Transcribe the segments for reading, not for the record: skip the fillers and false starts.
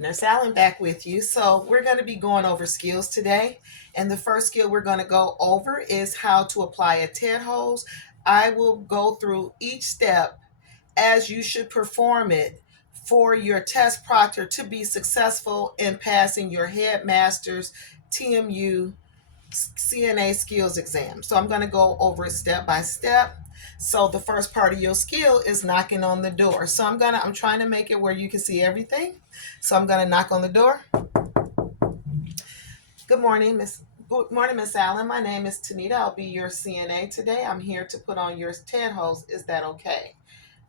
Nurse Allen back with you. So we're going to be going over skills today. And the first skill we're going to go over is how to apply a TED hose. I will go through each step as you should perform it for your test proctor to be successful in passing your headmaster's TMU CNA skills exam. So I'm going to go over it step by step. So the first part of your skill is knocking on the door. So I'm trying to make it where you can see everything. So I'm going to knock on the door. Good morning, Miss Allen. My name is Tanita. I'll be your CNA today. I'm here to put on your TED hose. Is that okay?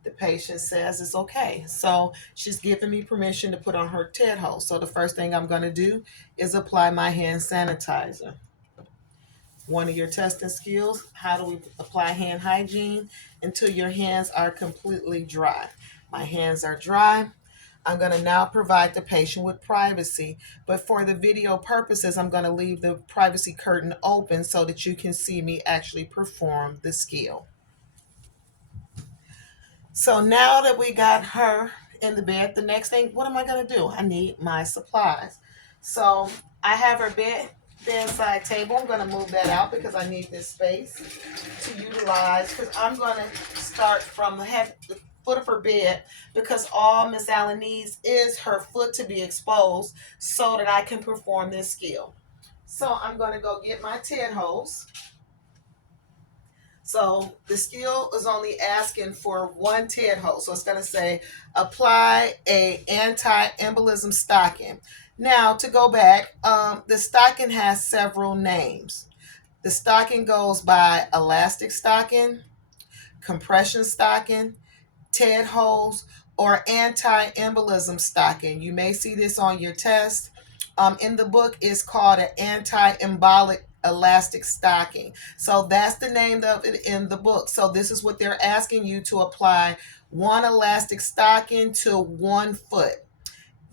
The patient says it's okay. So she's giving me permission to put on her TED hose. So the first thing I'm going to do is apply my hand sanitizer. One of your testing skills, how do we apply hand hygiene until your hands are completely dry. My hands are dry. I'm going to now provide the patient with privacy, but for the video purposes, I'm going to leave the privacy curtain open so that you can see me actually perform the skill. So now that we got her in the bed, the next thing, what am I going to do? I need my supplies. So I have her bedside table. I'm going to move that out because I need this space to utilize, because I'm going to start from the foot of her bed, because all Miss Allen needs is her foot to be exposed so that I can perform this skill. So I'm going to go get my TED hose. So the skill is only asking for one TED hose. So it's going to say apply a anti-embolism stocking. Now to go back, the stocking has several names. The stocking goes by elastic stocking, compression stocking, TED hose, or anti-embolism stocking. You may see this on your test. In the book, it's called an anti-embolic elastic stocking. So that's the name of it in the book. So this is what they're asking you to apply: one elastic stocking to one foot.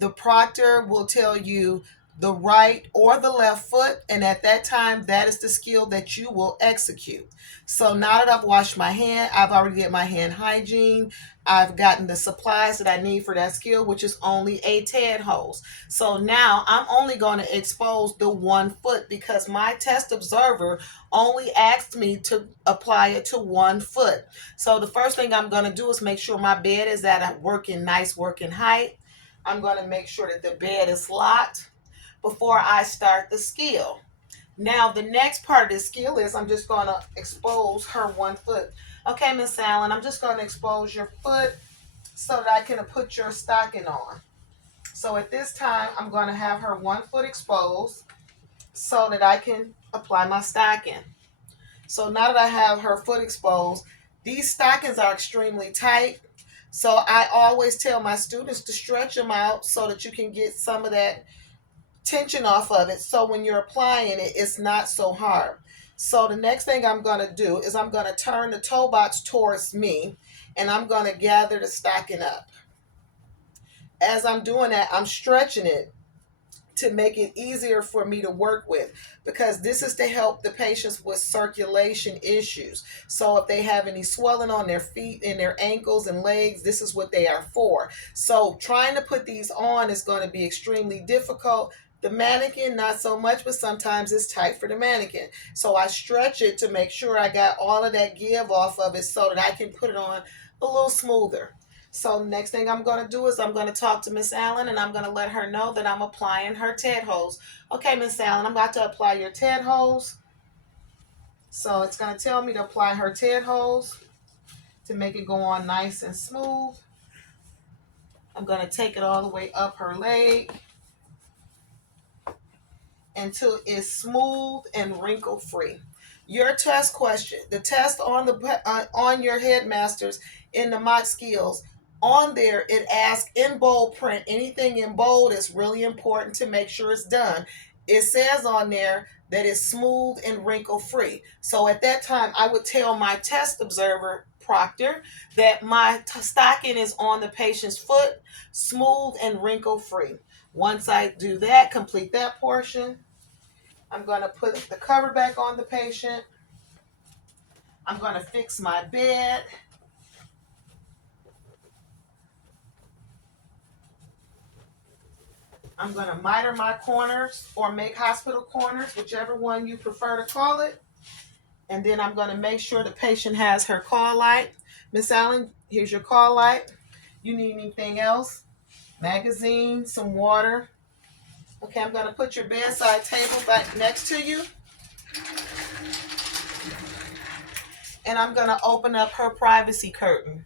The proctor will tell you the right or the left foot, and at that time, that is the skill that you will execute. So now that I've washed my hand, I've already did my hand hygiene, I've gotten the supplies that I need for that skill, which is only a TED hose. So now I'm only going to expose the one foot because my test observer only asked me to apply it to one foot. So the first thing I'm going to do is make sure my bed is at a nice working height. I'm going to make sure that the bed is locked before I start the skill. Now, the next part of the skill is I'm just going to expose her one foot. Okay, Miss Allen, I'm just going to expose your foot so that I can put your stocking on. So at this time, I'm going to have her one foot exposed so that I can apply my stocking. So now that I have her foot exposed, these stockings are extremely tight. So I always tell my students to stretch them out so that you can get some of that tension off of it. So when you're applying it, it's not so hard. So the next thing I'm going to do is I'm going to turn the toe box towards me, and I'm going to gather the stocking up. As I'm doing that, I'm stretching it to make it easier for me to work with, because this is to help the patients with circulation issues. So if they have any swelling on their feet and their ankles and legs, this is what they are for. So trying to put these on is going to be extremely difficult. The mannequin, not so much, but sometimes it's tight for the mannequin. So I stretch it to make sure I got all of that give off of it so that I can put it on a little smoother. So next thing I'm going to do is I'm going to talk to Miss Allen, and I'm going to let her know that I'm applying her TED hose. Okay, Miss Allen, I'm about to apply your TED hose. So it's going to tell me to apply her TED hose to make it go on nice and smooth. I'm going to take it all the way up her leg until it's smooth and wrinkle free. Your test question, the test on your headmasters in the mock skills, on there it asks in bold print. Anything in bold is really important to make sure it's done. It says on there that it's smooth and wrinkle free. So at that time, I would tell my test observer proctor that my stocking is on the patient's foot, smooth and wrinkle free. Once I do that, complete that portion, I'm going to put the cover back on the patient. I'm going to fix my bed. I'm going to miter my corners or make hospital corners, whichever one you prefer to call it. And then I'm going to make sure the patient has her call light. Miss Allen, here's your call light. You need anything else? Magazine, some water. Okay, I'm going to put your bedside table back next to you. And I'm going to open up her privacy curtain.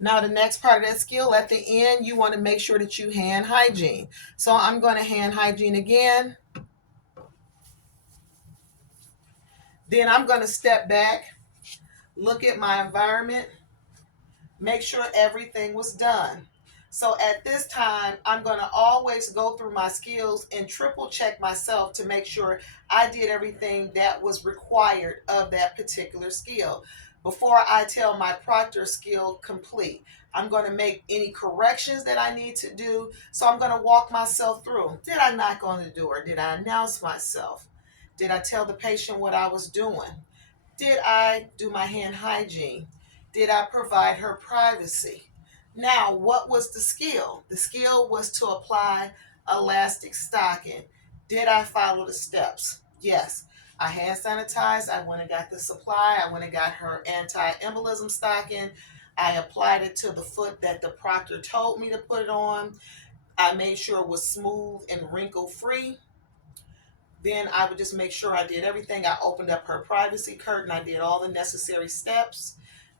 Now, the next part of that skill, at the end, you want to make sure that you hand hygiene. So I'm going to hand hygiene again. Then I'm going to step back, look at my environment, make sure everything was done. So at this time, I'm going to always go through my skills and triple check myself to make sure I did everything that was required of that particular skill. Before I tell my proctor skill complete, I'm going to make any corrections that I need to do. So I'm going to walk myself through. Did I knock on the door? Did I announce myself? Did I tell the patient what I was doing? Did I do my hand hygiene? Did I provide her privacy? Now, what was the skill? The skill was to apply elastic stocking. Did I follow the steps? Yes. I hand sanitized. I went and got the supply. I went and got her anti-embolism stocking. I applied it to the foot that the proctor told me to put it on. I made sure it was smooth and wrinkle-free. Then I would just make sure I did everything. I opened up her privacy curtain. I did all the necessary steps.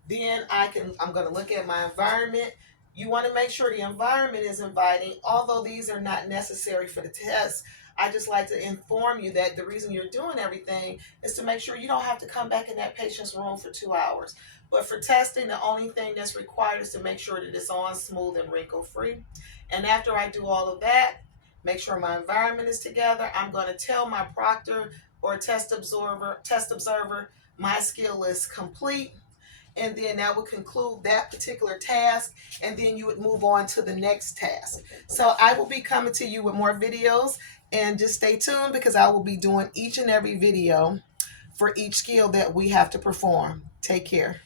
Then I'm going to look at my environment. You want to make sure the environment is inviting, although these are not necessary for the test. I just like to inform you that the reason you're doing everything is to make sure you don't have to come back in that patient's room for 2 hours. But for testing, the only thing that's required is to make sure that it's on, smooth, and wrinkle-free. And after I do all of that, make sure my environment is together, I'm going to tell my proctor or test observer my skill is complete. And then that would conclude that particular task, and then you would move on to the next task. So I will be coming to you with more videos, and just stay tuned because I will be doing each and every video for each skill that we have to perform. Take care.